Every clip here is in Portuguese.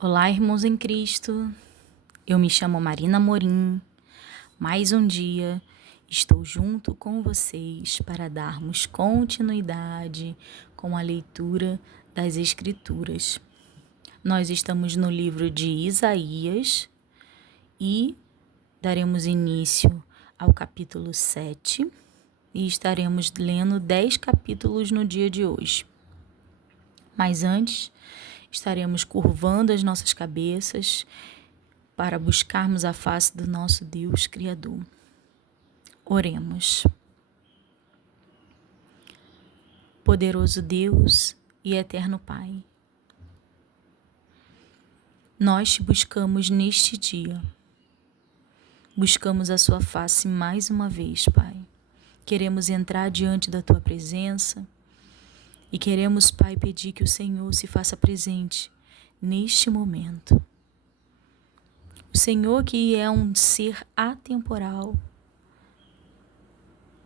Olá, irmãos em Cristo. Eu me chamo Marina Morim. Mais um dia estou junto com vocês para darmos continuidade com a leitura das Escrituras. Nós estamos no livro de Isaías e daremos início ao capítulo 7 e estaremos lendo 10 capítulos no dia de hoje. Mas antes, estaremos curvando as nossas cabeças para buscarmos a face do nosso Deus Criador. Oremos. Poderoso Deus e eterno Pai, nós te buscamos neste dia. Buscamos a sua face mais uma vez, Pai. Queremos entrar diante da tua presença e queremos, Pai, pedir que o Senhor se faça presente neste momento. O Senhor que é um ser atemporal,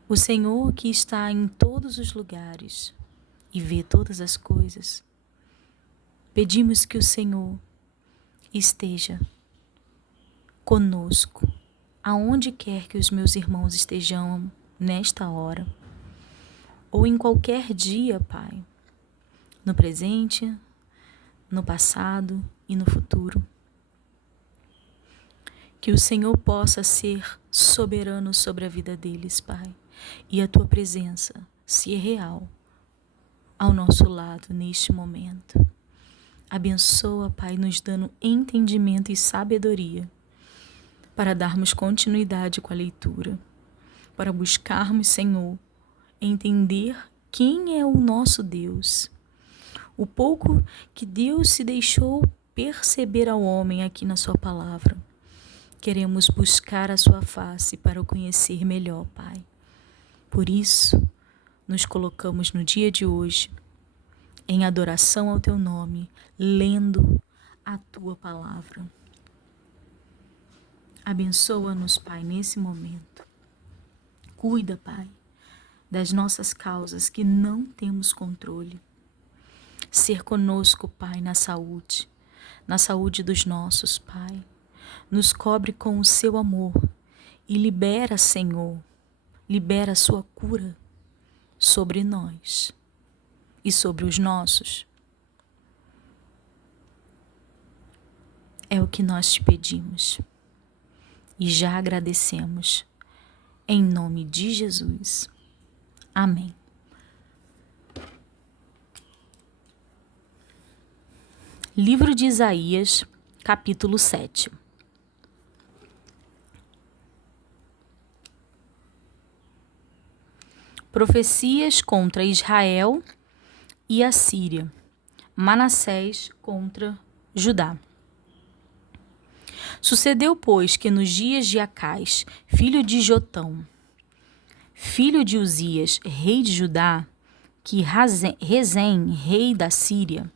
o Senhor que está em todos os lugares e vê todas as coisas, pedimos que o Senhor esteja conosco, aonde quer que os meus irmãos estejam nesta hora, ou em qualquer dia, Pai, no presente, no passado e no futuro. Que o Senhor possa ser soberano sobre a vida deles, Pai, e a tua presença ser real ao nosso lado neste momento. Abençoa, Pai, nos dando entendimento e sabedoria para darmos continuidade com a leitura, para buscarmos, Senhor, entender quem é o nosso Deus. O pouco que Deus se deixou perceber ao homem aqui na sua palavra. Queremos buscar a sua face para o conhecer melhor, Pai. Por isso, nos colocamos no dia de hoje em adoração ao teu nome, lendo a tua palavra. Abençoa-nos, Pai, nesse momento. Cuida, Pai, das nossas causas que não temos controle. Ser conosco, Pai, na saúde dos nossos, Pai. Nos cobre com o seu amor e libera, Senhor, libera a sua cura sobre nós e sobre os nossos. É o que nós te pedimos e já agradecemos. Em nome de Jesus. Amém. Livro de Isaías, capítulo 7. Profecias contra Israel e a Síria. Manassés contra Judá. Sucedeu, pois, que nos dias de Acais, filho de Jotão, filho de Uzias, rei de Judá, que Rezém, rei da Síria,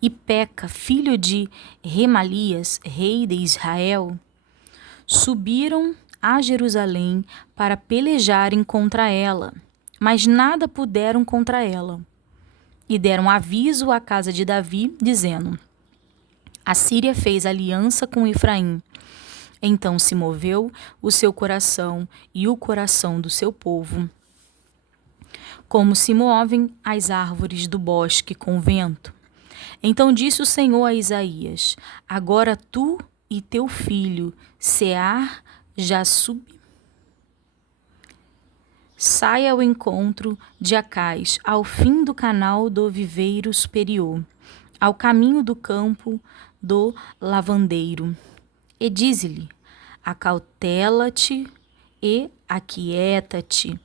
e Peca, filho de Remalias, rei de Israel, subiram a Jerusalém para pelejarem contra ela, mas nada puderam contra ela. E deram aviso à casa de Davi, dizendo: a Síria fez aliança com Efraim. Então se moveu o seu coração e o coração do seu povo, como se movem as árvores do bosque com o vento. Então disse o Senhor a Isaías: agora tu e teu filho, Sear-Jasub, saia ao encontro de Acais, ao fim do canal do viveiro superior, ao caminho do campo do lavandeiro. E dize-lhe: acautela-te e aquieta-te,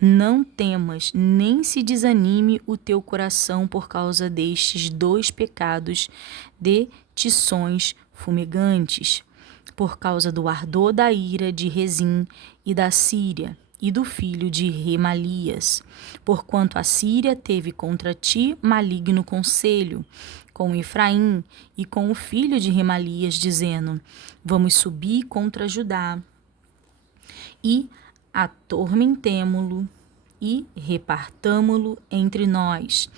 não temas, nem se desanime o teu coração por causa destes dois pecados de tições fumegantes, por causa do ardor da ira de Rezim e da Síria, e do filho de Remalias, porquanto a Síria teve contra ti maligno conselho, com Efraim e com o filho de Remalias, dizendo: vamos subir contra Judá, e atormentemo-lo, e repartamo-lo entre nós,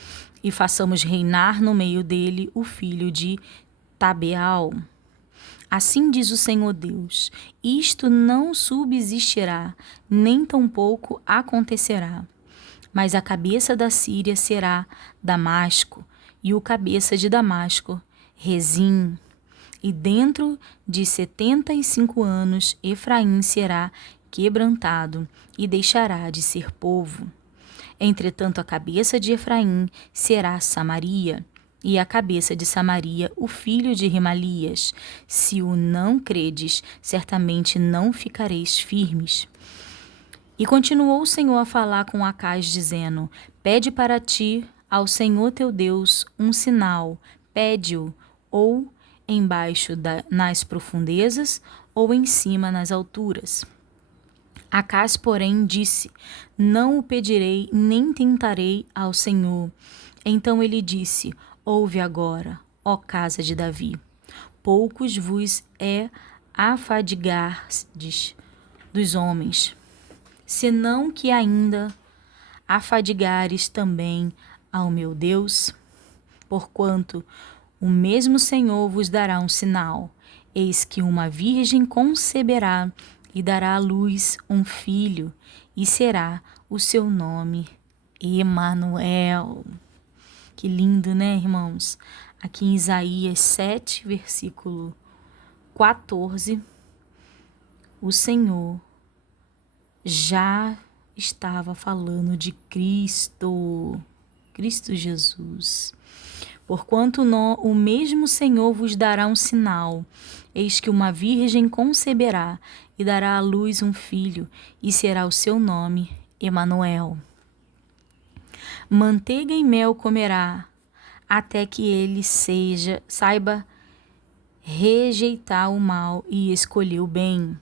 e façamos reinar no meio dele o filho de Tabeal. Assim diz o Senhor Deus: isto não subsistirá, nem tampouco acontecerá. Mas a cabeça da Síria será Damasco, e o cabeça de Damasco, Rezim. E dentro de 75 anos, Efraim será quebrantado e deixará de ser povo. Entretanto, a cabeça de Efraim será Samaria, e a cabeça de Samaria, o filho de Remalias. Se o não credes, certamente não ficareis firmes. E continuou o Senhor a falar com Acais, dizendo: pede para ti ao Senhor teu Deus um sinal, pede-o, ou embaixo nas profundezas, ou em cima nas alturas. Acais, porém, disse: não o pedirei, nem tentarei ao Senhor. Então ele disse: ouve agora, ó casa de Davi. Poucos vos é afadigardes dos homens, senão que ainda afadigares também ao meu Deus? Porquanto o mesmo Senhor vos dará um sinal. Eis que uma virgem conceberá e dará à luz um filho, e será o seu nome Emanuel. Que lindo, né, irmãos? Aqui em Isaías 7, versículo 14, o Senhor já estava falando de Cristo Jesus. Porquanto o mesmo Senhor vos dará um sinal, eis que uma virgem conceberá e dará à luz um filho, e será o seu nome Emanuel. Manteiga e mel comerá, até que ele saiba rejeitar o mal e escolher o bem.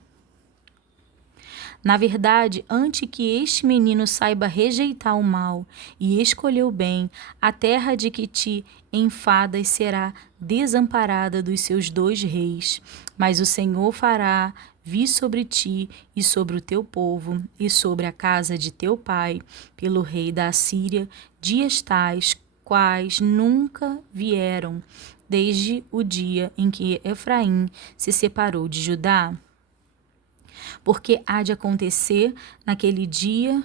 Na verdade, antes que este menino saiba rejeitar o mal e escolher o bem, a terra de que te enfadas será desamparada dos seus 2 reis. Mas o Senhor fará vir sobre ti e sobre o teu povo e sobre a casa de teu pai, pelo rei da Assíria, dias tais quais nunca vieram, desde o dia em que Efraim se separou de Judá. Porque há de acontecer naquele dia,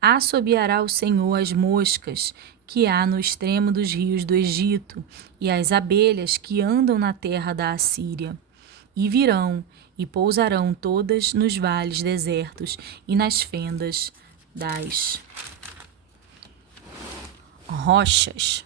assobiará o Senhor as moscas que há no extremo dos rios do Egito e as abelhas que andam na terra da Assíria. E virão e pousarão todas nos vales desertos e nas fendas das rochas,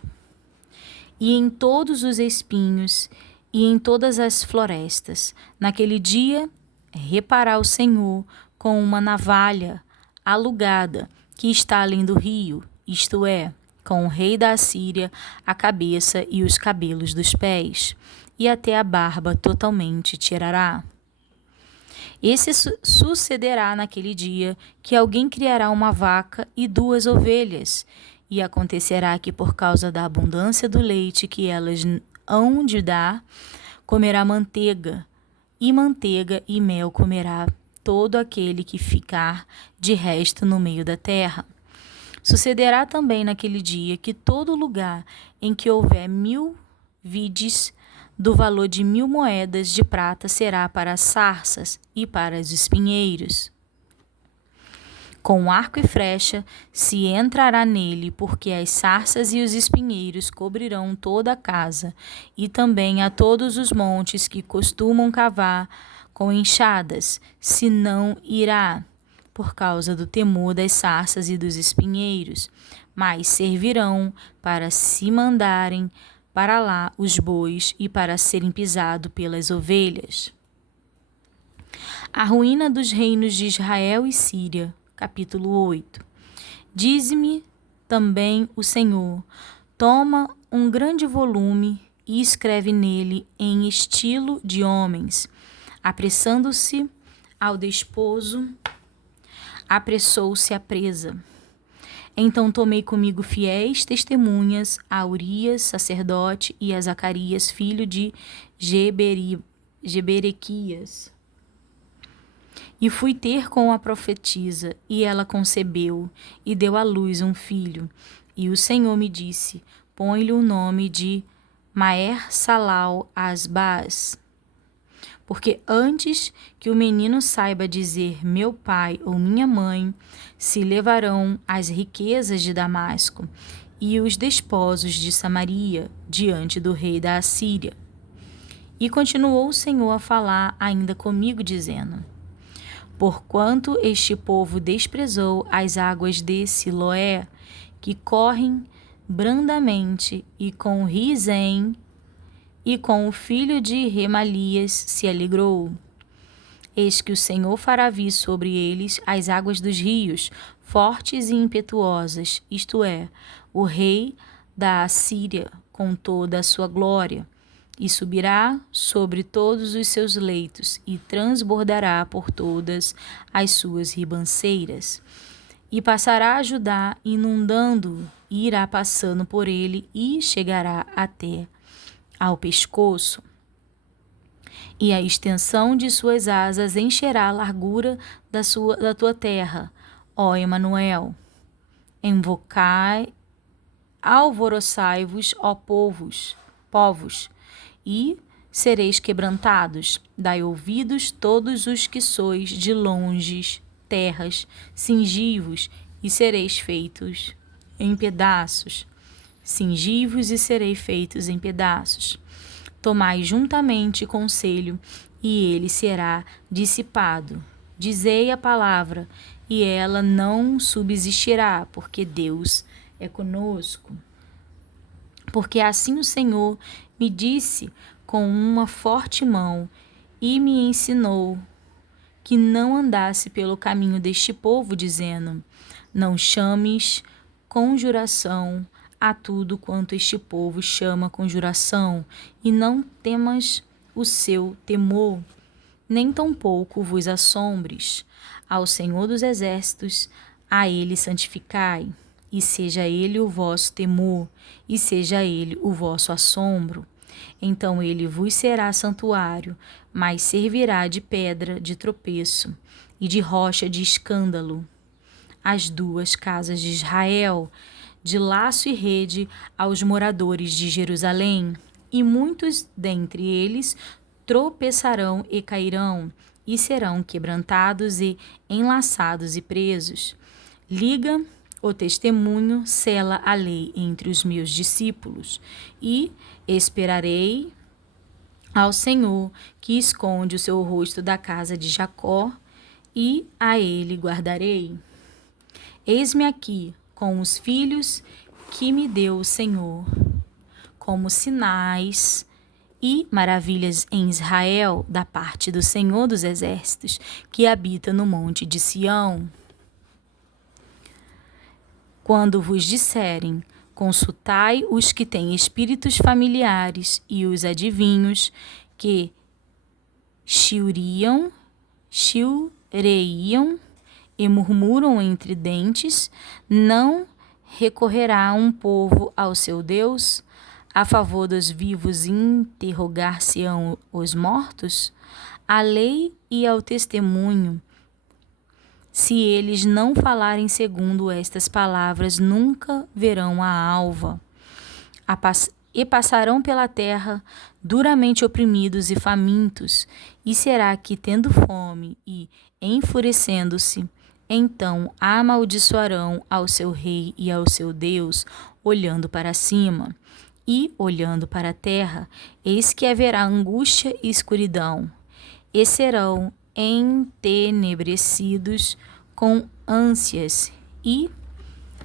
e em todos os espinhos e em todas as florestas. Naquele dia repará o Senhor com uma navalha alugada que está além do rio, isto é, com o rei da Assíria, a cabeça e os cabelos dos pés, e até a barba totalmente tirará. Esse sucederá naquele dia que alguém criará uma vaca e 2 ovelhas, e acontecerá que por causa da abundância do leite que elas hão de dar, comerá manteiga e mel comerá todo aquele que ficar de resto no meio da terra. Sucederá também naquele dia que todo lugar em que houver 1000 vides do valor de 1000 moedas de prata será para as sarças e para os espinheiros. Com arco e flecha se entrará nele, porque as sarças e os espinheiros cobrirão toda a casa, e também a todos os montes que costumam cavar com enxadas, se não irá, por causa do temor das sarças e dos espinheiros, mas servirão para se mandarem para lá os bois e para serem pisados pelas ovelhas. A ruína dos reinos de Israel e Síria. Capítulo 8. Diz-me também o Senhor: toma um grande volume e escreve nele em estilo de homens. Apressando-se ao desposo, apressou-se a presa. Então tomei comigo fiéis testemunhas a Urias, sacerdote, e a Zacarias, filho de Geberequias. E fui ter com a profetisa, e ela concebeu, e deu à luz um filho. E o Senhor me disse: põe-lhe o nome de Maer Salal Asbaz. Porque antes que o menino saiba dizer meu pai ou minha mãe, se levarão as riquezas de Damasco e os desposos de Samaria diante do rei da Assíria. E continuou o Senhor a falar ainda comigo, dizendo: porquanto este povo desprezou as águas de Siloé, que correm brandamente, e com Rizem e com o filho de Remalias se alegrou. Eis que o Senhor fará vir sobre eles as águas dos rios, fortes e impetuosas, isto é, o rei da Assíria com toda a sua glória, e subirá sobre todos os seus leitos, e transbordará por todas as suas ribanceiras. E passará a Judá, inundando, e irá passando por ele, e chegará até ao pescoço, e a extensão de suas asas encherá a largura da tua terra, ó Emanuel. Invocai, alvoroçai-vos, ó povos, e sereis quebrantados. Dai ouvidos todos os que sois de longes terras, cingi-vos e sereis feitos em pedaços. Cingi-vos e serei feitos em pedaços. Tomai juntamente conselho, e ele será dissipado. Dizei a palavra, e ela não subsistirá, porque Deus é conosco. Porque assim o Senhor me disse com uma forte mão, e me ensinou que não andasse pelo caminho deste povo, dizendo: não chames conjuração a tudo quanto este povo chama conjuração, e não temas o seu temor, nem tampouco vos assombres. Ao Senhor dos Exércitos, a ele santificai, e seja ele o vosso temor, e seja ele o vosso assombro. Então ele vos será santuário, mas servirá de pedra de tropeço e de rocha de escândalo. As duas casas de Israel, de laço e rede aos moradores de Jerusalém, e muitos dentre eles tropeçarão e cairão, e serão quebrantados e enlaçados e presos. Liga o testemunho, sela a lei entre os meus discípulos, e esperarei ao Senhor, que esconde o seu rosto da casa de Jacó, e a ele guardarei. Eis-me aqui com os filhos que me deu o Senhor, como sinais e maravilhas em Israel, da parte do Senhor dos Exércitos, que habita no monte de Sião. Quando vos disserem: consultai os que têm espíritos familiares e os adivinhos, que chilreiam e murmuram entre dentes, não recorrerá um povo ao seu Deus? A favor dos vivos interrogar-se-ão os mortos? À lei e ao testemunho, se eles não falarem segundo estas palavras, nunca verão a alva. E passarão pela terra duramente oprimidos e famintos, e será que, tendo fome e enfurecendo-se, então amaldiçoarão ao seu rei e ao seu Deus, olhando para cima e olhando para a terra, eis que haverá angústia e escuridão, e serão entenebrecidos com ânsias e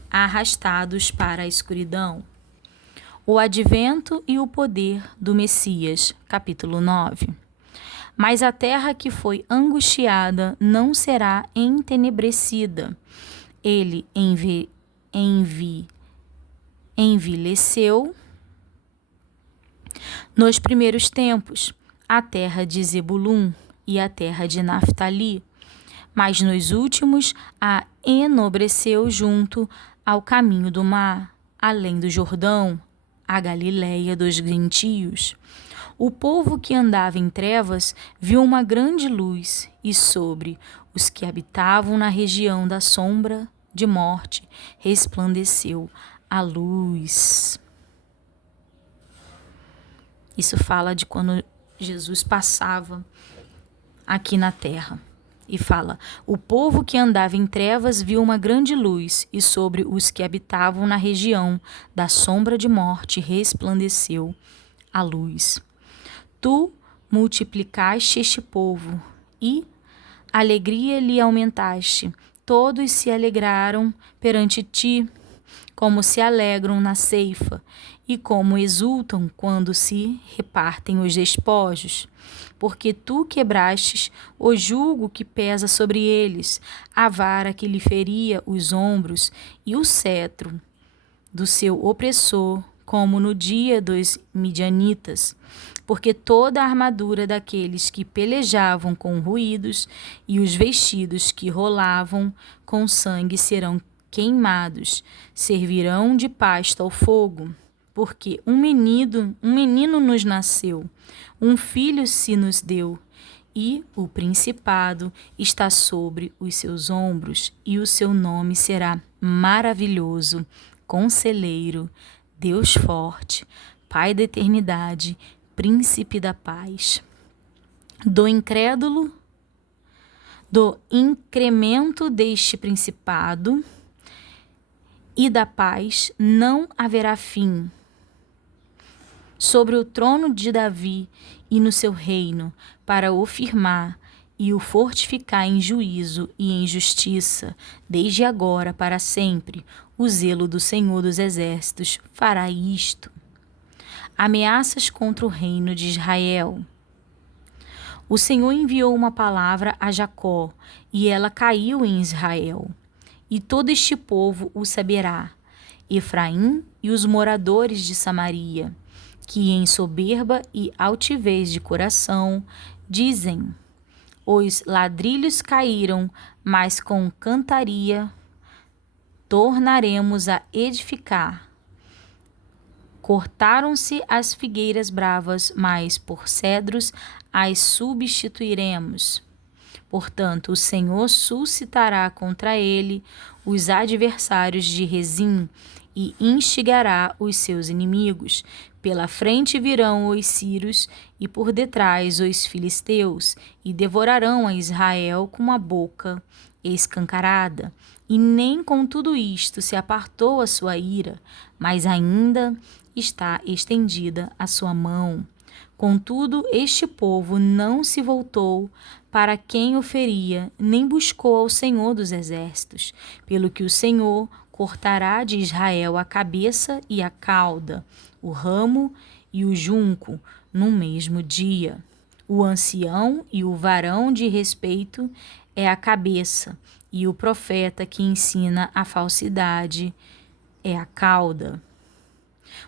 arrastados para a escuridão. O advento e o poder do Messias, capítulo 9. Mas a terra que foi angustiada não será entenebrecida. Ele envileceu nos primeiros tempos, a terra de Zebulum e a terra de Naftali, mas nos últimos a enobreceu junto ao caminho do mar, além do Jordão, a Galileia dos gentios. O povo que andava em trevas viu uma grande luz, e sobre os que habitavam na região da sombra de morte resplandeceu a luz. Isso fala de quando Jesus passava aqui na terra. E fala: o povo que andava em trevas viu uma grande luz, e sobre os que habitavam na região da sombra de morte resplandeceu a luz. Tu multiplicaste este povo, e alegria lhe aumentaste. Todos se alegraram perante ti, como se alegram na ceifa, e como exultam quando se repartem os despojos. Porque tu quebrastes o jugo que pesa sobre eles, a vara que lhe feria os ombros, e o cetro do seu opressor, como no dia dos midianitas. Porque toda a armadura daqueles que pelejavam com ruídos e os vestidos que rolavam com sangue serão queimados, servirão de pasto ao fogo. Porque um menino nos nasceu, um filho se nos deu, e o principado está sobre os seus ombros, e o seu nome será Maravilhoso, Conselheiro, Deus Forte, Pai da Eternidade, Príncipe da Paz. Do incremento deste principado e da paz não haverá fim, sobre o trono de Davi e no seu reino, para o firmar e o fortificar em juízo e em justiça, desde agora para sempre. O zelo do Senhor dos Exércitos fará isto. Ameaças contra o reino de Israel. O Senhor enviou uma palavra a Jacó, e ela caiu em Israel. E todo este povo o saberá, Efraim e os moradores de Samaria, que em soberba e altivez de coração dizem: os ladrilhos caíram, mas com cantaria tornaremos a edificar. Cortaram-se as figueiras bravas, mas por cedros as substituiremos. Portanto, o Senhor suscitará contra ele os adversários de Rezim e instigará os seus inimigos. Pela frente virão os sírios e por detrás os filisteus, e devorarão a Israel com a boca escancarada. E nem com tudo isto se apartou a sua ira, mas ainda está estendida a sua mão. Contudo, este povo não se voltou para quem o feria, nem buscou ao Senhor dos Exércitos, pelo que o Senhor cortará de Israel a cabeça e a cauda, o ramo e o junco, no mesmo dia. O ancião e o varão de respeito é a cabeça, e o profeta que ensina a falsidade é a cauda.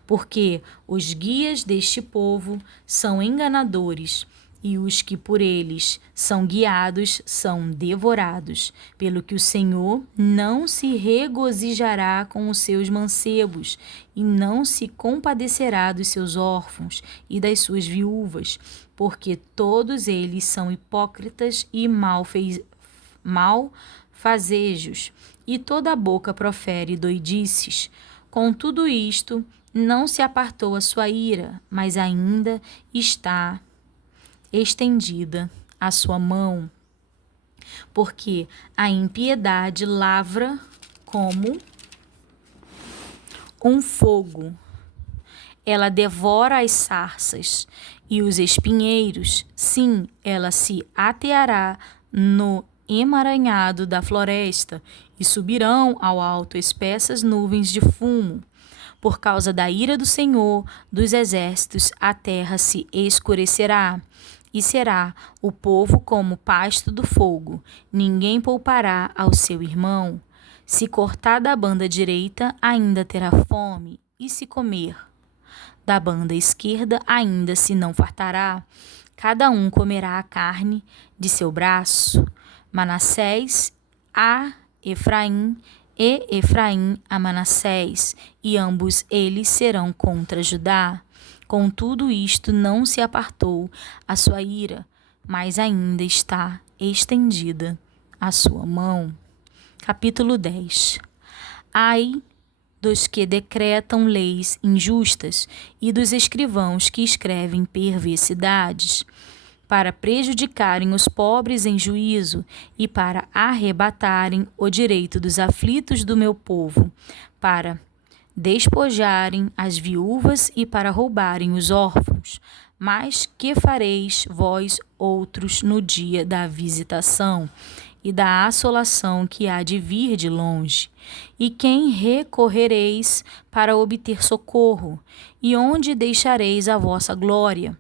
Porque os guias deste povo são enganadores, e os que por eles são guiados são devorados, pelo que o Senhor não se regozijará com os seus mancebos, e não se compadecerá dos seus órfãos e das suas viúvas, porque todos eles são hipócritas e malfazejos, e toda a boca profere doidices. Com tudo isto, não se apartou a sua ira, mas ainda está estendida a sua mão, porque a impiedade lavra como um fogo. Ela devora as sarças e os espinheiros. Sim, ela se ateará no emaranhado da floresta, e subirão ao alto espessas nuvens de fumo. Por causa da ira do Senhor dos Exércitos, a terra se escurecerá, e será o povo como pasto do fogo. Ninguém poupará ao seu irmão. Se cortar da banda direita, ainda terá fome, e se comer da banda esquerda, ainda se não fartará. Cada um comerá a carne de seu braço. Manassés a Efraim, e Efraim a Manassés, e ambos eles serão contra Judá. Com tudo isto não se apartou a sua ira, mas ainda está estendida a sua mão. Capítulo 10. Ai dos que decretam leis injustas e dos escrivãos que escrevem perversidades, para prejudicarem os pobres em juízo e para arrebatarem o direito dos aflitos do meu povo, para despojarem as viúvas e para roubarem os órfãos. Mas que fareis vós outros no dia da visitação e da assolação que há de vir de longe? E quem recorrereis para obter socorro? E onde deixareis a vossa glória?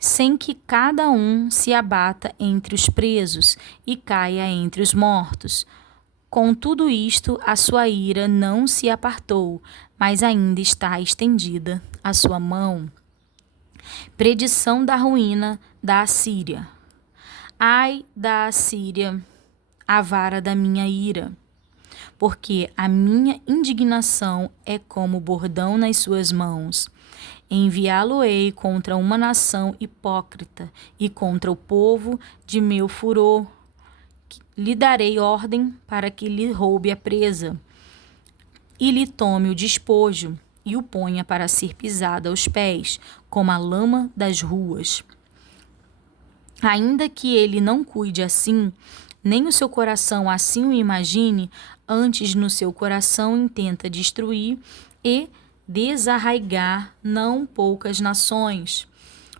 Sem que cada um se abata entre os presos e caia entre os mortos. Com tudo isto, a sua ira não se apartou, mas ainda está estendida a sua mão. Predição da ruína da Assíria. Ai da Assíria, a vara da minha ira, porque a minha indignação é como bordão nas suas mãos. Enviá-lo-ei contra uma nação hipócrita e contra o povo de meu furor. Lhe darei ordem para que lhe roube a presa e lhe tome o despojo e o ponha para ser pisado aos pés, como a lama das ruas. Ainda que ele não cuide assim, nem o seu coração assim o imagine, antes no seu coração intenta destruir e desarraigar não poucas nações.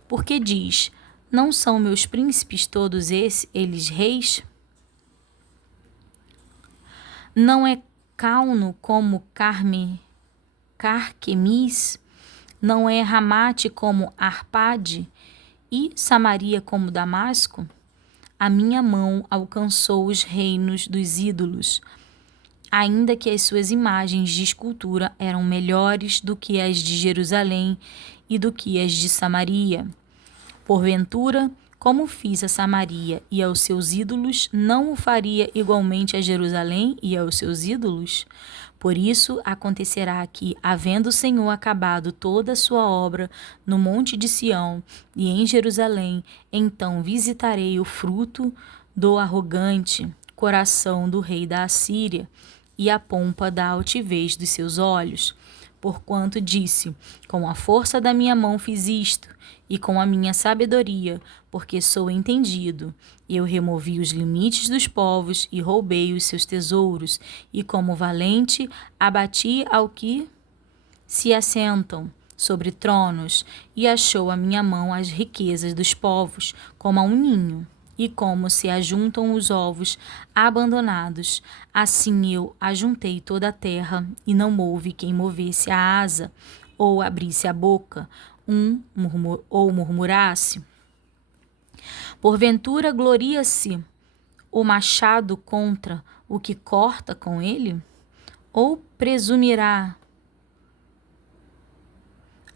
Porque diz, não são meus príncipes todos eles reis? Não é Cauno como Carquemis? Não é Ramate como Arpade? E Samaria como Damasco? A minha mão alcançou os reinos dos ídolos, ainda que as suas imagens de escultura eram melhores do que as de Jerusalém e do que as de Samaria. Porventura, como fiz a Samaria e aos seus ídolos, não o faria igualmente a Jerusalém e aos seus ídolos? Por isso acontecerá que, havendo o Senhor acabado toda a sua obra no monte de Sião e em Jerusalém, então visitarei o fruto do arrogante coração do rei da Assíria e a pompa da altivez dos seus olhos. Porquanto disse, com a força da minha mão fiz isto, e com a minha sabedoria, porque sou entendido. Eu removi os limites dos povos e roubei os seus tesouros, e como valente abati ao que se assentam sobre tronos, e achou a minha mão as riquezas dos povos, como a um ninho. E como se ajuntam os ovos abandonados, assim eu ajuntei toda a terra, e não houve quem movesse a asa, ou abrisse a boca, ou murmurasse. Porventura gloria-se o machado contra o que corta com ele? Ou presumirá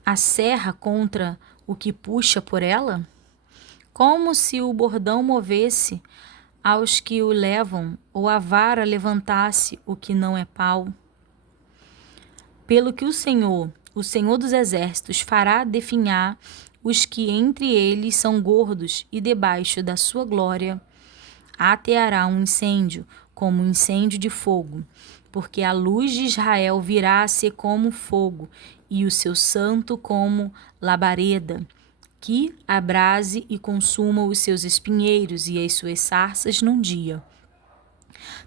a serra contra o que puxa por ela? Como se o bordão movesse aos que o levam, ou a vara levantasse o que não é pau. Pelo que o Senhor dos exércitos, fará definhar os que entre eles são gordos, e debaixo da sua glória ateará um incêndio, como um incêndio de fogo, porque a luz de Israel virá a ser como fogo, e o seu santo como labareda, que abrase e consuma os seus espinheiros e as suas sarças num dia.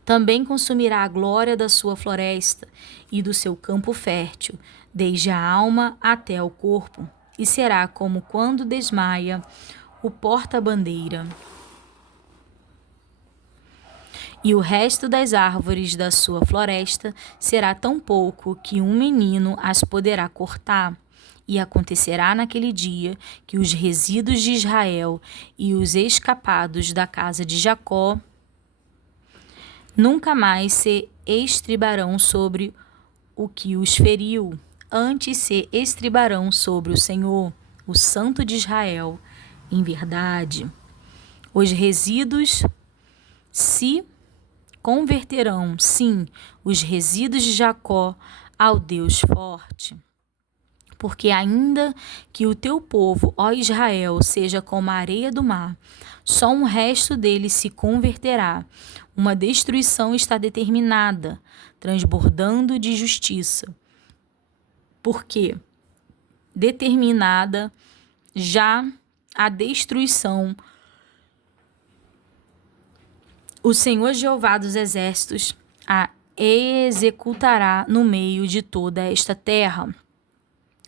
Também consumirá a glória da sua floresta e do seu campo fértil, desde a alma até o corpo, e será como quando desmaia o porta-bandeira. E o resto das árvores da sua floresta será tão pouco que um menino as poderá cortar. E acontecerá naquele dia que os resíduos de Israel e os escapados da casa de Jacó nunca mais se estribarão sobre o que os feriu, antes se estribarão sobre o Senhor, o Santo de Israel, em verdade. Os resíduos se converterão, sim, os resíduos de Jacó, ao Deus forte. Porque ainda que o teu povo, ó Israel, seja como a areia do mar, só um resto dele se converterá. Uma destruição está determinada, transbordando de justiça. Porque determinada já a destruição, o Senhor Jeová dos Exércitos a executará no meio de toda esta terra.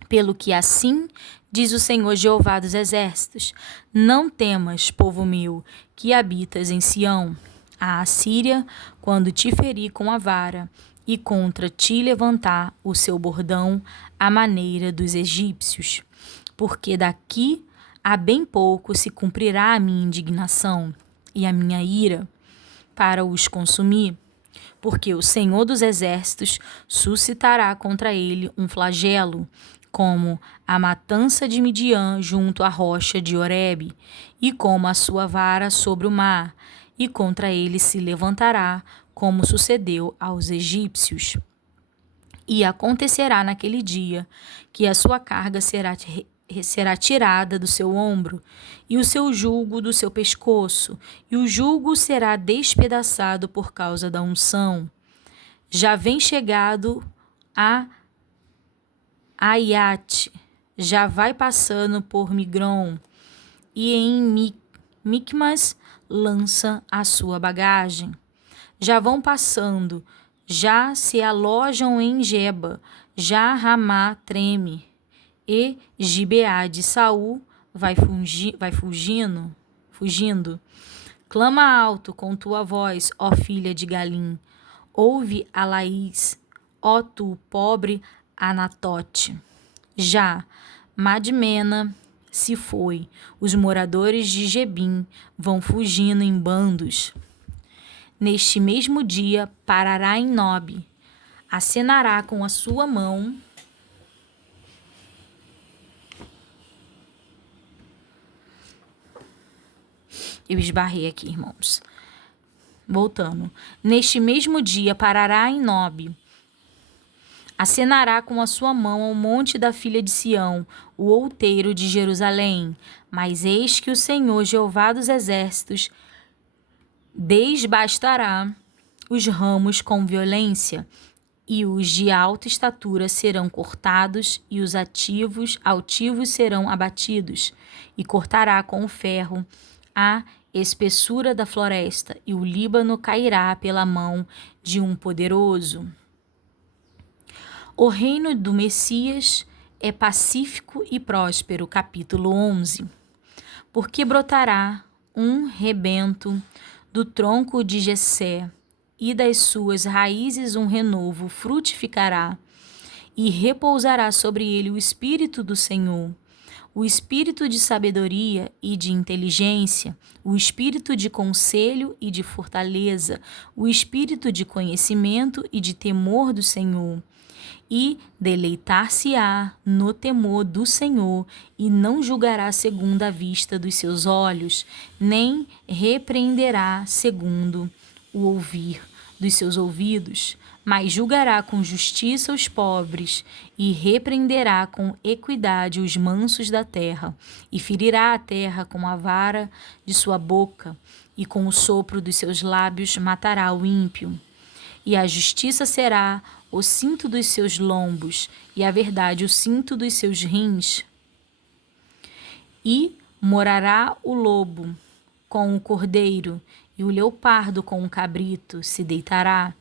Pelo que assim diz o Senhor Jeová dos Exércitos: não temas, povo meu, que habitas em Sião. A Assíria, quando te ferir com a vara, e contra ti levantar o seu bordão à maneira dos egípcios. Porque daqui a bem pouco se cumprirá a minha indignação e a minha ira para os consumir. Porque o Senhor dos Exércitos suscitará contra ele um flagelo, como a matança de Midian junto à rocha de Horebe, e como a sua vara sobre o mar, e contra ele se levantará, como sucedeu aos egípcios. E acontecerá naquele dia que a sua carga será tirada do seu ombro, e o seu jugo do seu pescoço, e o jugo será despedaçado por causa da unção. Já vem chegado a Aiate, já vai passando por Migron, e em Micmas lança a sua bagagem. Já vão passando, já se alojam em Geba, já Ramá treme, e Gibeá de Saul vai fugindo. Clama alto com tua voz, ó filha de Galim. Ouve a Laís, ó tu, pobre Anatote. Já Madmena se foi, os moradores de Gebim vão fugindo em bandos. Neste mesmo dia parará em Nob, acenará com a sua mão. Eu esbarrei aqui, irmãos. Voltando. Neste mesmo dia parará em Nob, acenará com a sua mão ao monte da filha de Sião, o outeiro de Jerusalém. Mas eis que o Senhor Jeová dos Exércitos desbastará os ramos com violência, e os de alta estatura serão cortados, e os altivos serão abatidos, e cortará com o ferro a espessura da floresta, e o Líbano cairá pela mão de um poderoso. O reino do Messias é pacífico e próspero. Capítulo 11. Porque brotará um rebento do tronco de Jessé, e das suas raízes um renovo frutificará, e repousará sobre ele o Espírito do Senhor, o Espírito de sabedoria e de inteligência, o Espírito de conselho e de fortaleza, o Espírito de conhecimento e de temor do Senhor. E deleitar-se-á no temor do Senhor, e não julgará segundo a vista dos seus olhos, nem repreenderá segundo o ouvir dos seus ouvidos, mas julgará com justiça os pobres, e repreenderá com equidade os mansos da terra, e ferirá a terra com a vara de sua boca, e com o sopro dos seus lábios matará o ímpio. E a justiça será o cinto dos seus lombos, e a verdade o cinto dos seus rins. E morará o lobo com o cordeiro, e o leopardo com o cabrito se deitará,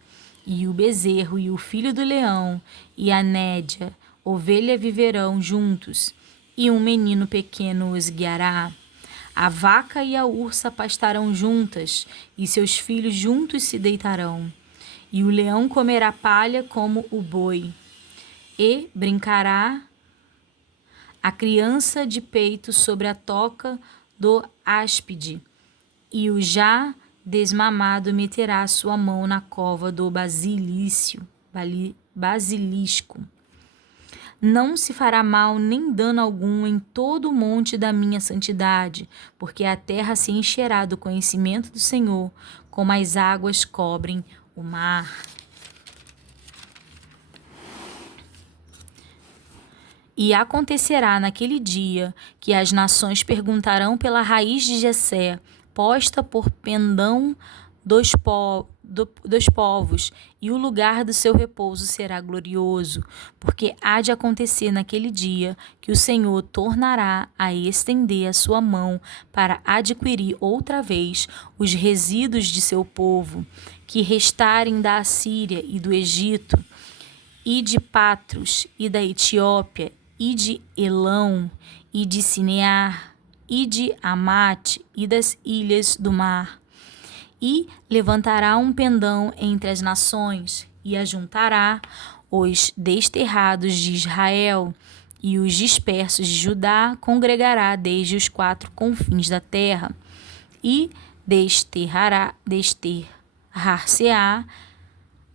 e o bezerro e o filho do leão, e a nédia, ovelha viverão juntos, e um menino pequeno os guiará. A vaca e a ursa pastarão juntas, e seus filhos juntos se deitarão. E o leão comerá palha como o boi, e brincará a criança de peito sobre a toca do áspide, e o já desmamado meterá a sua mão na cova do basilisco. Não se fará mal nem dano algum em todo o monte da minha santidade, porque a terra se encherá do conhecimento do Senhor, como as águas cobrem o mar. E acontecerá naquele dia que as nações perguntarão pela raiz de Jessé, posta por pendão dos povos, e o lugar do seu repouso será glorioso, porque há de acontecer naquele dia que o Senhor tornará a estender a sua mão para adquirir outra vez os resíduos de seu povo, que restarem da Assíria e do Egito, e de Patros, e da Etiópia, e de Elão, e de Sinear, e de Amate, e das ilhas do mar. E levantará um pendão entre as nações, e ajuntará os desterrados de Israel, e os dispersos de Judá congregará desde os 4 confins da terra, e desterrar-se-á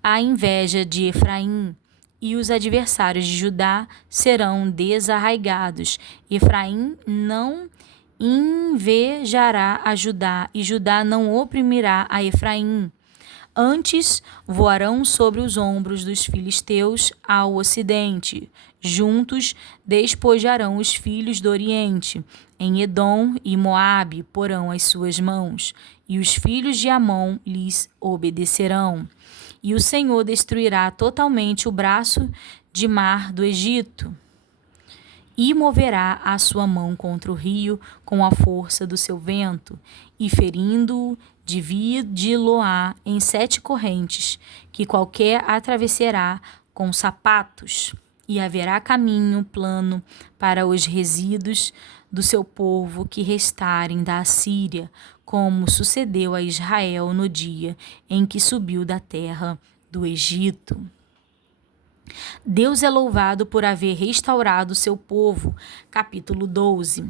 a inveja de Efraim, e os adversários de Judá serão desarraigados. Efraim não invejará a Judá, e Judá não oprimirá a Efraim. Antes voarão sobre os ombros dos filisteus ao ocidente. Juntos despojarão os filhos do oriente. Em Edom e Moabe porão as suas mãos, e os filhos de Amon lhes obedecerão. E o Senhor destruirá totalmente o braço de mar do Egito, e moverá a sua mão contra o rio com a força do seu vento, e ferindo-o, dividi-lo-á em 7 correntes, que qualquer atravessará com sapatos, e haverá caminho plano para os resíduos do seu povo que restarem da Assíria, como sucedeu a Israel no dia em que subiu da terra do Egito. Deus é louvado por haver restaurado o seu povo. Capítulo 12.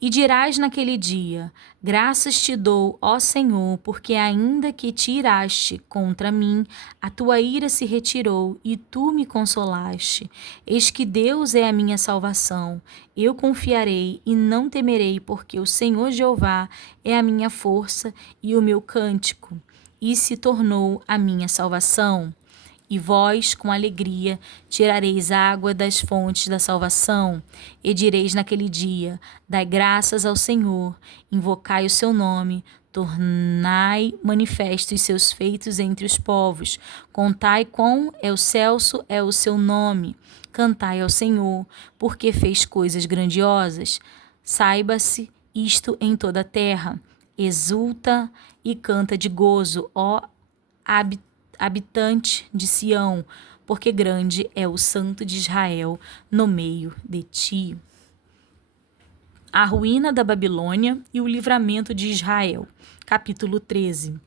E dirás naquele dia: graças te dou, ó Senhor, porque ainda que te iraste contra mim, a tua ira se retirou e tu me consolaste. Eis que Deus é a minha salvação. Eu confiarei e não temerei, porque o Senhor Jeová é a minha força e o meu cântico, e se tornou a minha salvação. E vós, com alegria, tirareis água das fontes da salvação, e direis naquele dia: dai graças ao Senhor, invocai o seu nome, tornai manifestos os seus feitos entre os povos, contai quão excelso é o seu nome, cantai ao Senhor, porque fez coisas grandiosas. Saiba-se isto em toda a terra, exulta e canta de gozo, ó habitante de Sião, porque grande é o Santo de Israel no meio de ti. A ruína da Babilônia e o livramento de Israel. Capítulo 13.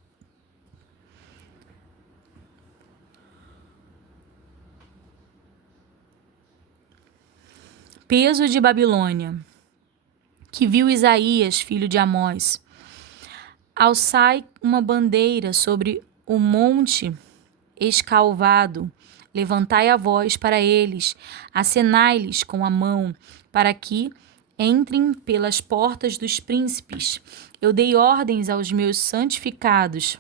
Peso de Babilônia, que viu Isaías, filho de Amós. Alçai uma bandeira sobre o monte escalvado, levantai a voz para eles, acenai-lhes com a mão, para que entrem pelas portas dos príncipes. Eu dei ordens aos meus santificados.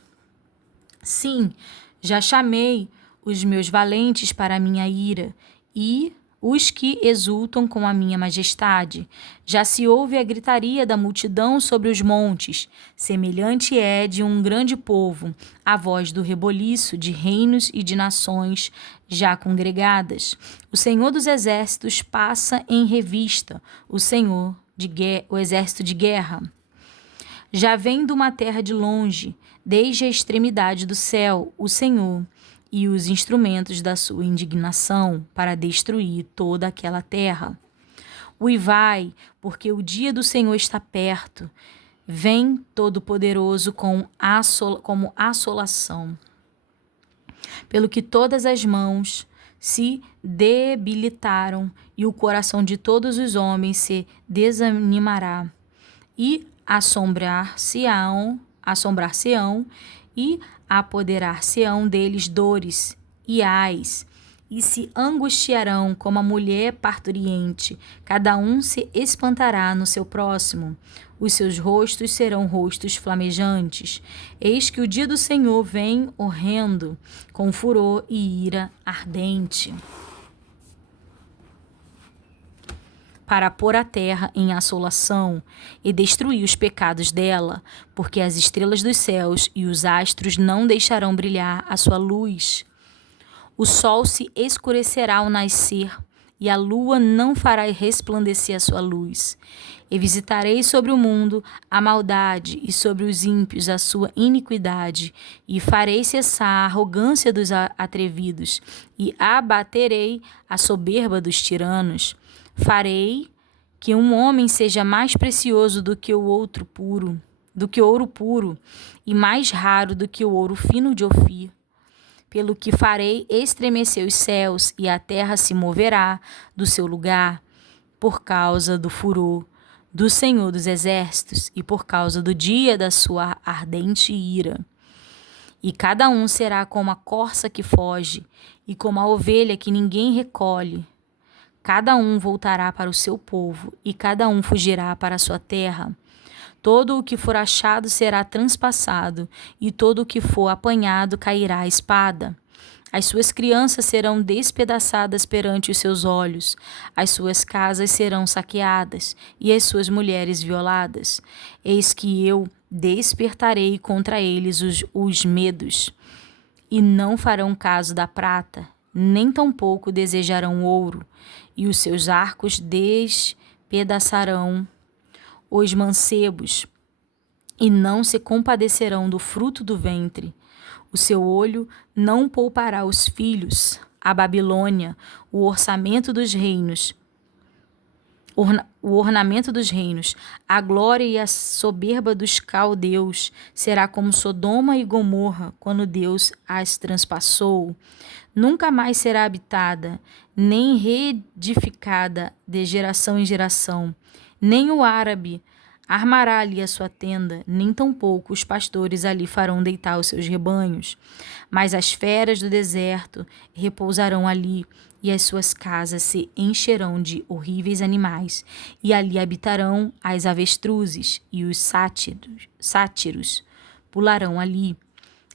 Sim, já chamei os meus valentes para a minha ira, e os que exultam com a minha majestade. Já se ouve a gritaria da multidão sobre os montes. Semelhante é de um grande povo, a voz do reboliço de reinos e de nações já congregadas. O Senhor dos exércitos passa em revista, o exército de guerra. Já vem de uma terra de longe, desde a extremidade do céu, o Senhor, e os instrumentos da sua indignação para destruir toda aquela terra. Uivai, porque o dia do Senhor está perto. Vem Todo-Poderoso como assolação. Pelo que todas as mãos se debilitaram e o coração de todos os homens se desanimará. E assombrar-se-ão e apoderar-se-ão deles dores e ais, e se angustiarão como a mulher parturiente, cada um se espantará no seu próximo. Os seus rostos serão rostos flamejantes. Eis que o dia do Senhor vem horrendo, com furor e ira ardente. para pôr a terra em assolação e destruir os pecados dela, porque as estrelas dos céus e os astros não deixarão brilhar a sua luz. O sol se escurecerá ao nascer, e a lua não fará resplandecer a sua luz. E visitarei sobre o mundo a maldade, e sobre os ímpios a sua iniquidade, e farei cessar a arrogância dos atrevidos, e abaterei a soberba dos tiranos. Farei que um homem seja mais precioso do que o ouro puro, e mais raro do que o ouro fino de Ofir. Pelo que farei estremecer os céus, e a terra se moverá do seu lugar, por causa do furor do Senhor dos Exércitos, e por causa do dia da sua ardente ira. E cada um será como a corça que foge, e como a ovelha que ninguém recolhe. Cada um voltará para o seu povo, e cada um fugirá para a sua terra. Todo o que for achado será transpassado, e todo o que for apanhado cairá à espada. As suas crianças serão despedaçadas perante os seus olhos, as suas casas serão saqueadas, e as suas mulheres violadas. Eis que eu despertarei contra eles os medos, e não farão caso da prata, nem tampouco desejarão ouro, e os seus arcos despedaçarão os mancebos, e não se compadecerão do fruto do ventre. O seu olho não poupará os filhos. A Babilônia, o ornamento dos reinos, a glória e a soberba dos caldeus, será como Sodoma e Gomorra, quando Deus as transpassou. Nunca mais será habitada, nem reedificada de geração em geração. Nem o árabe armará ali a sua tenda, nem tampouco os pastores ali farão deitar os seus rebanhos. Mas as feras do deserto repousarão ali, e as suas casas se encherão de horríveis animais, e ali habitarão as avestruzes, e os sátiros pularão ali,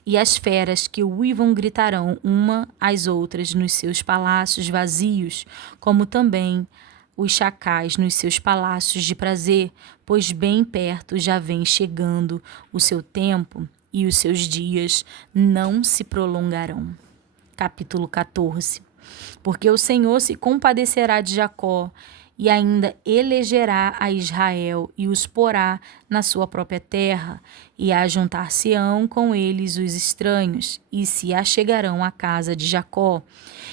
e as feras que uivam gritarão uma às outras nos seus palácios vazios, como também os chacais nos seus palácios de prazer, pois bem perto já vem chegando o seu tempo, e os seus dias não se prolongarão. Capítulo 14. Porque o Senhor se compadecerá de Jacó, e ainda elegerá a Israel, e os porá na sua própria terra, e ajuntar-se-ão com eles os estranhos, e se achegarão à casa de Jacó.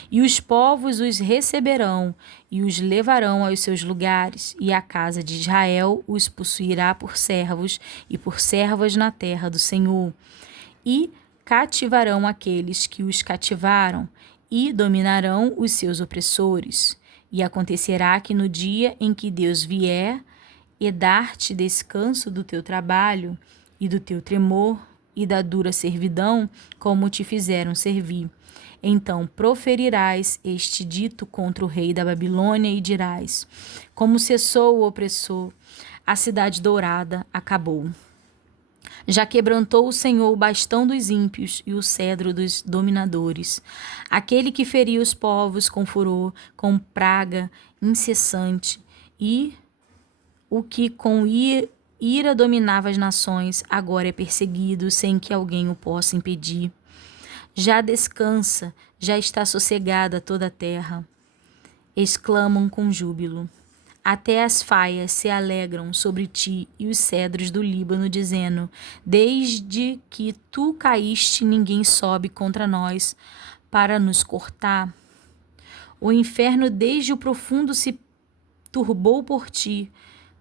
E os povos os receberão, e os levarão aos seus lugares, e a casa de Israel os possuirá por servos e por servas na terra do Senhor. E cativarão aqueles que os cativaram, e dominarão os seus opressores. E acontecerá que no dia em que Deus vier e dar-te descanso do teu trabalho e do teu tremor e da dura servidão, como te fizeram servir, então proferirás este dito contra o rei da Babilônia e dirás: como cessou o opressor, a cidade dourada acabou. Já quebrantou o Senhor o bastão dos ímpios e o cedro dos dominadores, aquele que feria os povos com furor, com praga incessante, e o que com ira dominava as nações, agora é perseguido sem que alguém o possa impedir. Já descansa, já está sossegada toda a terra. Exclamam com júbilo. Até as faias se alegram sobre ti e os cedros do Líbano, dizendo: desde que tu caíste, ninguém sobe contra nós para nos cortar. O inferno desde o profundo se turbou por ti,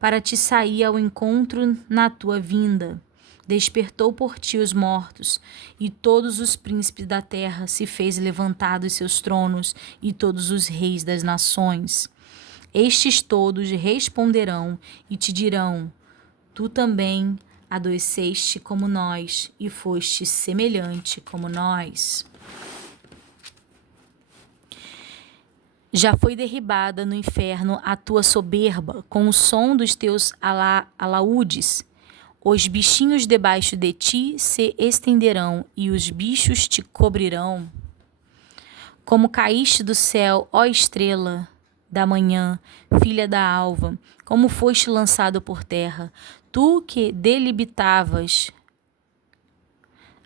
para te sair ao encontro na tua vinda. Despertou por ti os mortos, e todos os príncipes da terra se fez levantar dos seus tronos, e todos os reis das nações. Estes todos responderão e te dirão: tu também adoeceste como nós, e foste semelhante como nós. Já foi derribada no inferno a tua soberba, com o som dos teus alaúdes. Os bichinhos debaixo de ti se estenderão, e os bichos te cobrirão. Como caíste do céu, ó estrela da manhã, filha da alva, como foste lançado por terra, tu que delimitavas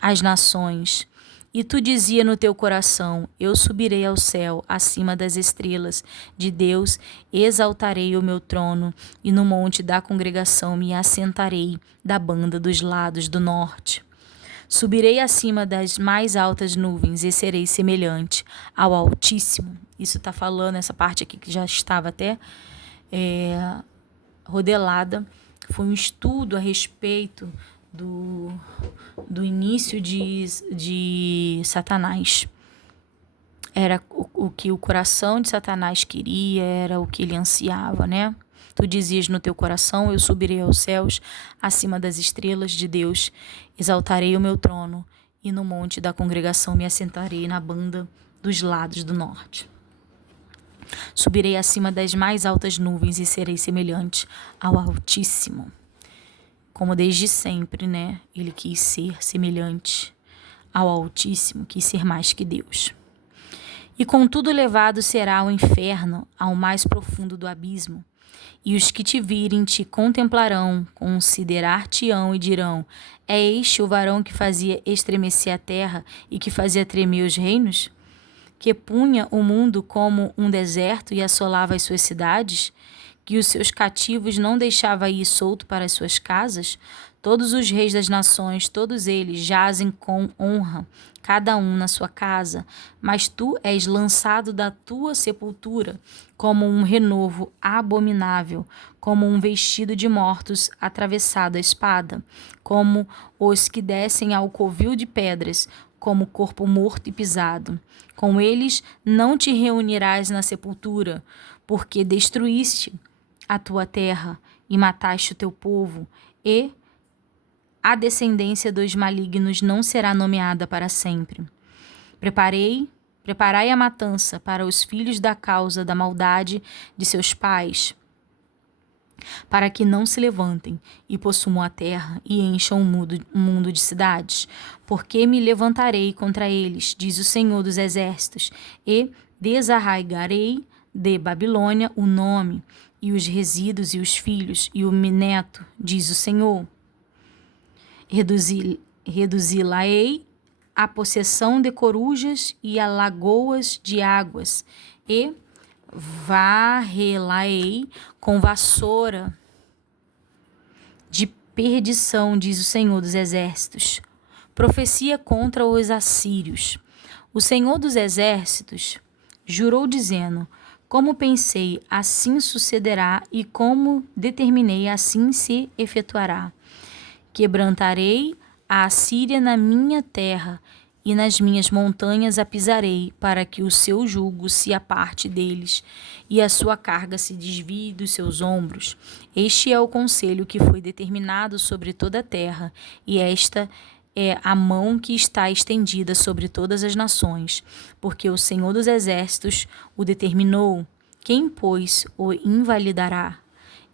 as nações. E tu dizia no teu coração: eu subirei ao céu, acima das estrelas de Deus, exaltarei o meu trono, e no monte da congregação me assentarei da banda dos lados do norte. Subirei acima das mais altas nuvens e serei semelhante ao Altíssimo. Isso está falando, essa parte aqui que já estava até rodelada, foi um estudo a respeito do início de Satanás. Era o que o coração de Satanás queria, era o que ele ansiava, né? Tu dizias no teu coração: eu subirei aos céus, acima das estrelas de Deus, exaltarei o meu trono, e no monte da congregação me assentarei na banda dos lados do norte. Subirei acima das mais altas nuvens e serei semelhante ao Altíssimo. Como desde sempre, né? Ele quis ser semelhante ao Altíssimo, quis ser mais que Deus. E contudo levado será ao inferno, ao mais profundo do abismo. E os que te virem te contemplarão, considerar-te-ão e dirão: é este o varão que fazia estremecer a terra e que fazia tremer os reinos? Que punha o mundo como um deserto e assolava as suas cidades? Que os seus cativos não deixava ir solto para as suas casas? Todos os reis das nações, todos eles jazem com honra, cada um na sua casa, mas tu és lançado da tua sepultura, como um renovo abominável, como um vestido de mortos atravessado a espada, como os que descem ao covil de pedras, como corpo morto e pisado. Com eles não te reunirás na sepultura, porque destruíste a tua terra e mataste o teu povo, e a descendência dos malignos não será nomeada para sempre. Preparai a matança para os filhos da causa da maldade de seus pais, para que não se levantem e possuam a terra e encham o mundo de cidades. Porque me levantarei contra eles, diz o Senhor dos Exércitos, e desarraigarei de Babilônia o nome, e os resíduos e os filhos, e o neto, diz o Senhor. Reduzi-la-ei a possessão de corujas e a lagoas de águas, e varrê-la-ei com vassoura de perdição, diz o Senhor dos Exércitos. Profecia contra os assírios. O Senhor dos Exércitos jurou dizendo: como pensei, assim sucederá, e como determinei, assim se efetuará. Quebrantarei a Assíria na minha terra, e nas minhas montanhas a pisarei, para que o seu jugo se aparte deles, e a sua carga se desvie dos seus ombros. Este é o conselho que foi determinado sobre toda a terra, e esta é a mão que está estendida sobre todas as nações, porque o Senhor dos Exércitos o determinou. Quem, pois, o invalidará?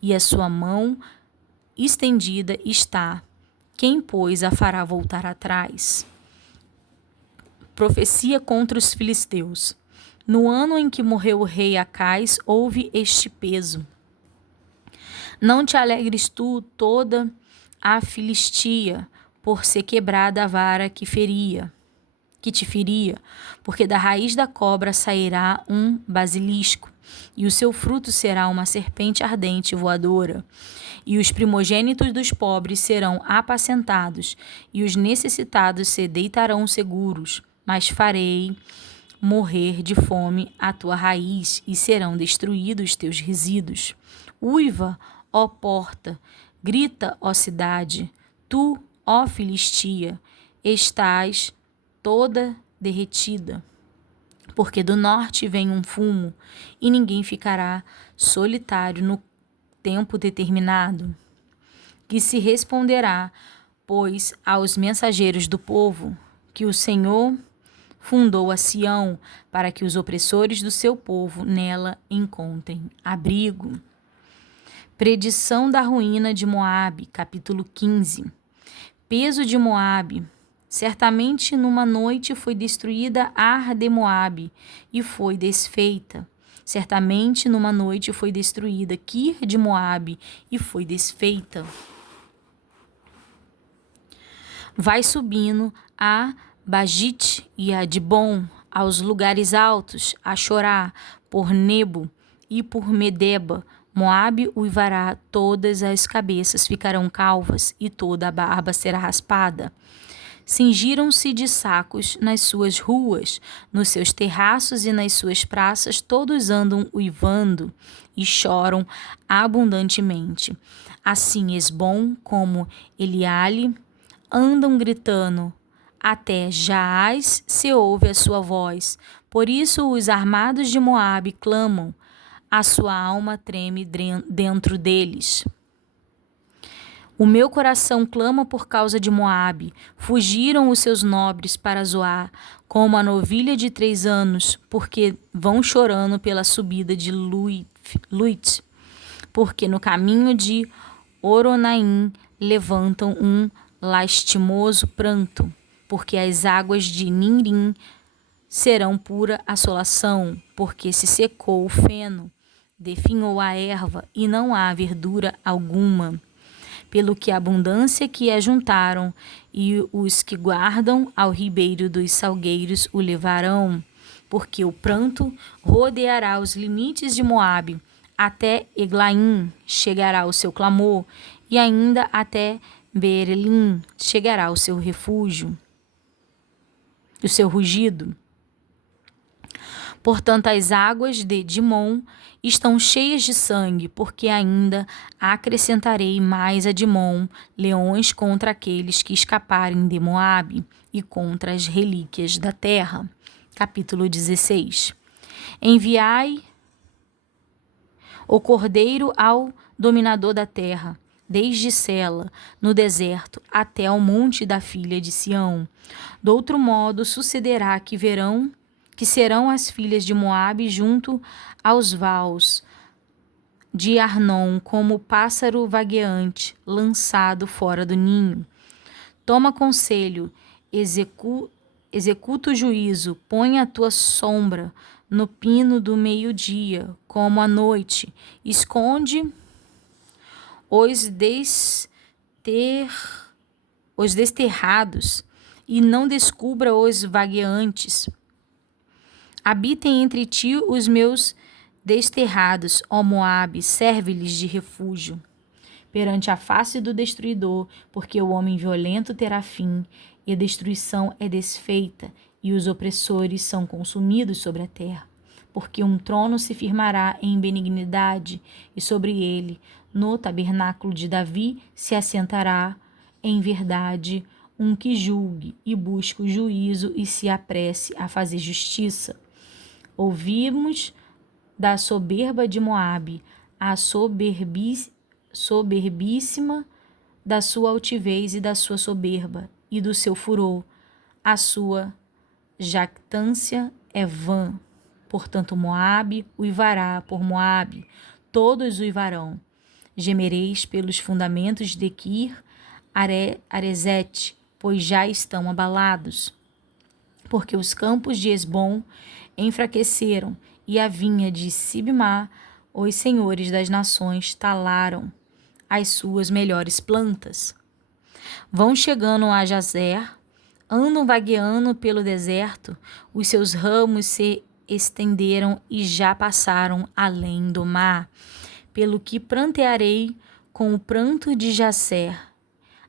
E a sua mão estendida está. Quem, pois, a fará voltar atrás? Profecia contra os filisteus. No ano em que morreu o rei Acais, houve este peso. Não te alegres tu, toda a Filistia, por ser quebrada a vara que te feria, porque da raiz da cobra sairá um basilisco, e o seu fruto será uma serpente ardente e voadora. E os primogênitos dos pobres serão apacentados, e os necessitados se deitarão seguros, mas farei morrer de fome a tua raiz, e serão destruídos teus resíduos. Uiva, ó porta, grita, ó cidade, tu, ó Filistia, estás toda derretida, porque do norte vem um fumo, e ninguém ficará solitário no tempo determinado, que se responderá, pois, aos mensageiros do povo, que o Senhor fundou a Sião, para que os opressores do seu povo nela encontrem abrigo. Predição da ruína de Moabe, capítulo 15. Peso de Moabe. Certamente numa noite foi destruída Ar de Moabe, e foi desfeita. Certamente numa noite foi destruída Kir de Moabe e foi desfeita. Vai subindo a Bagite e a Dibon, aos lugares altos, a chorar por Nebo e por Medeba. Moabe uivará, todas as cabeças ficarão calvas e toda a barba será raspada. Cingiram-se de sacos nas suas ruas, nos seus terraços e nas suas praças, todos andam uivando e choram abundantemente. Assim Esbom como Eliale andam gritando, até Jaaz se ouve a sua voz. Por isso os armados de Moabe clamam, a sua alma treme dentro deles. O meu coração clama por causa de Moabe. Fugiram os seus nobres para Zoar, como a novilha de 3 anos, porque vão chorando pela subida de Luit, porque no caminho de Oronaim levantam um lastimoso pranto, porque as águas de Ninrim serão pura assolação, porque se secou o feno, definhou a erva e não há verdura alguma. Pelo que a abundância que ajuntaram e os que guardam ao ribeiro dos salgueiros o levarão, porque o pranto rodeará os limites de Moabe, até Eglaim chegará o seu clamor, e ainda até Berelim chegará o seu refúgio, o seu rugido. Portanto, as águas de Dimon estão cheias de sangue, porque ainda acrescentarei mais a Dimon leões contra aqueles que escaparem de Moabe e contra as relíquias da terra. Capítulo 16. Enviai o cordeiro ao dominador da terra, desde Sela, no deserto, até ao monte da filha de Sião. Do outro modo sucederá que serão as filhas de Moabe junto aos vales de Arnon, como pássaro vagueante, lançado fora do ninho. Toma conselho, executa o juízo, põe a tua sombra no pino do meio-dia, como à noite, esconde os desterrados e não descubra os vagueantes. Habitem entre ti os meus desterrados, ó Moabe, serve-lhes de refúgio perante a face do destruidor, porque o homem violento terá fim, e a destruição é desfeita, e os opressores são consumidos sobre a terra. Porque um trono se firmará em benignidade, e sobre ele, no tabernáculo de Davi, se assentará em verdade um que julgue e busque o juízo e se apresse a fazer justiça. Ouvimos da soberba de Moabe, a soberbíssima da sua altivez e da sua soberba, e do seu furor. A sua jactância é vã. Portanto, Moabe uivará por Moabe, todos uivarão. Gemereis pelos fundamentos de Kir Arezete, pois já estão abalados. Porque os campos de Esbom enfraqueceram, e a vinha de Sibmá, os senhores das nações, talaram as suas melhores plantas. Vão chegando a Jazer, andam vagueando pelo deserto, os seus ramos se estenderam e já passaram além do mar. Pelo que prantearei com o pranto de Jazer,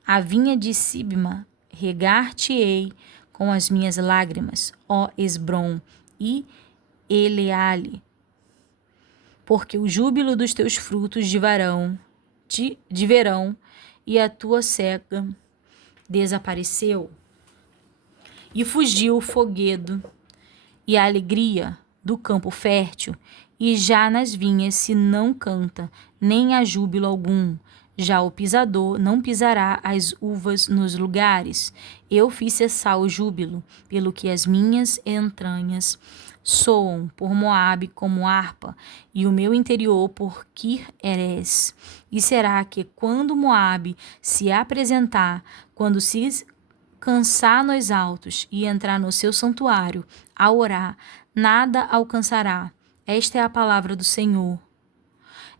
a vinha de Sibma, regar-te-ei com as minhas lágrimas, ó Esbrom e Eleale, porque o júbilo dos teus frutos de verão e a tua cega desapareceu. E fugiu o foguedo e a alegria do campo fértil, e já nas vinhas se não canta, nem há júbilo algum. Já o pisador não pisará as uvas nos lugares. Eu fiz cessar o júbilo, pelo que as minhas entranhas soam por Moabe como harpa, e o meu interior por Kir-Erés. E será que quando Moabe se apresentar, quando se cansar nos altos e entrar no seu santuário a orar, nada alcançará, Esta é a palavra do Senhor.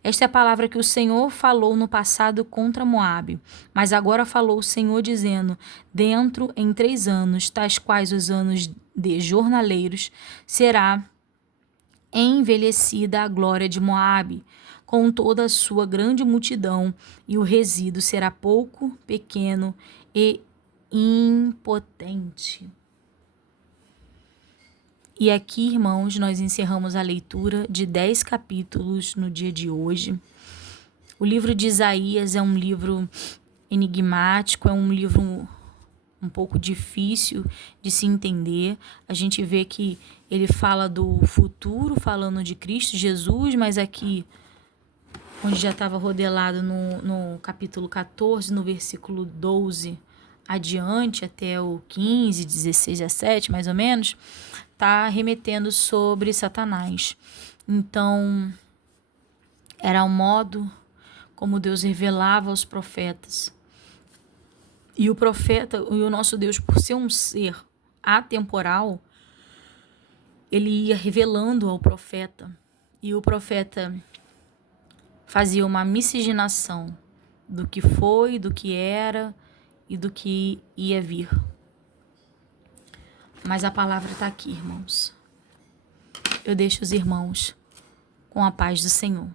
Esta é a palavra que o Senhor falou no passado contra Moabe, mas agora falou o Senhor dizendo: dentro em 3 anos, tais quais os anos de jornaleiros, será envelhecida a glória de Moabe, com toda a sua grande multidão, e o resíduo será pouco, pequeno e impotente. E aqui, irmãos, nós encerramos a leitura de 10 capítulos no dia de hoje. O livro de Isaías é um livro enigmático, é um livro um pouco difícil de se entender. A gente vê que ele fala do futuro, falando de Cristo Jesus, mas aqui, onde já estava rodelado no capítulo 14, no versículo 12 adiante, até o 15, 16, 17, mais ou menos, está remetendo sobre Satanás. Então, era o modo como Deus revelava aos profetas. E o profeta, e o nosso Deus, por ser um ser atemporal, ele ia revelando ao profeta. E o profeta fazia uma miscigenação do que foi, do que era e do que ia vir. Mas a palavra está aqui, irmãos. Eu deixo os irmãos com a paz do Senhor.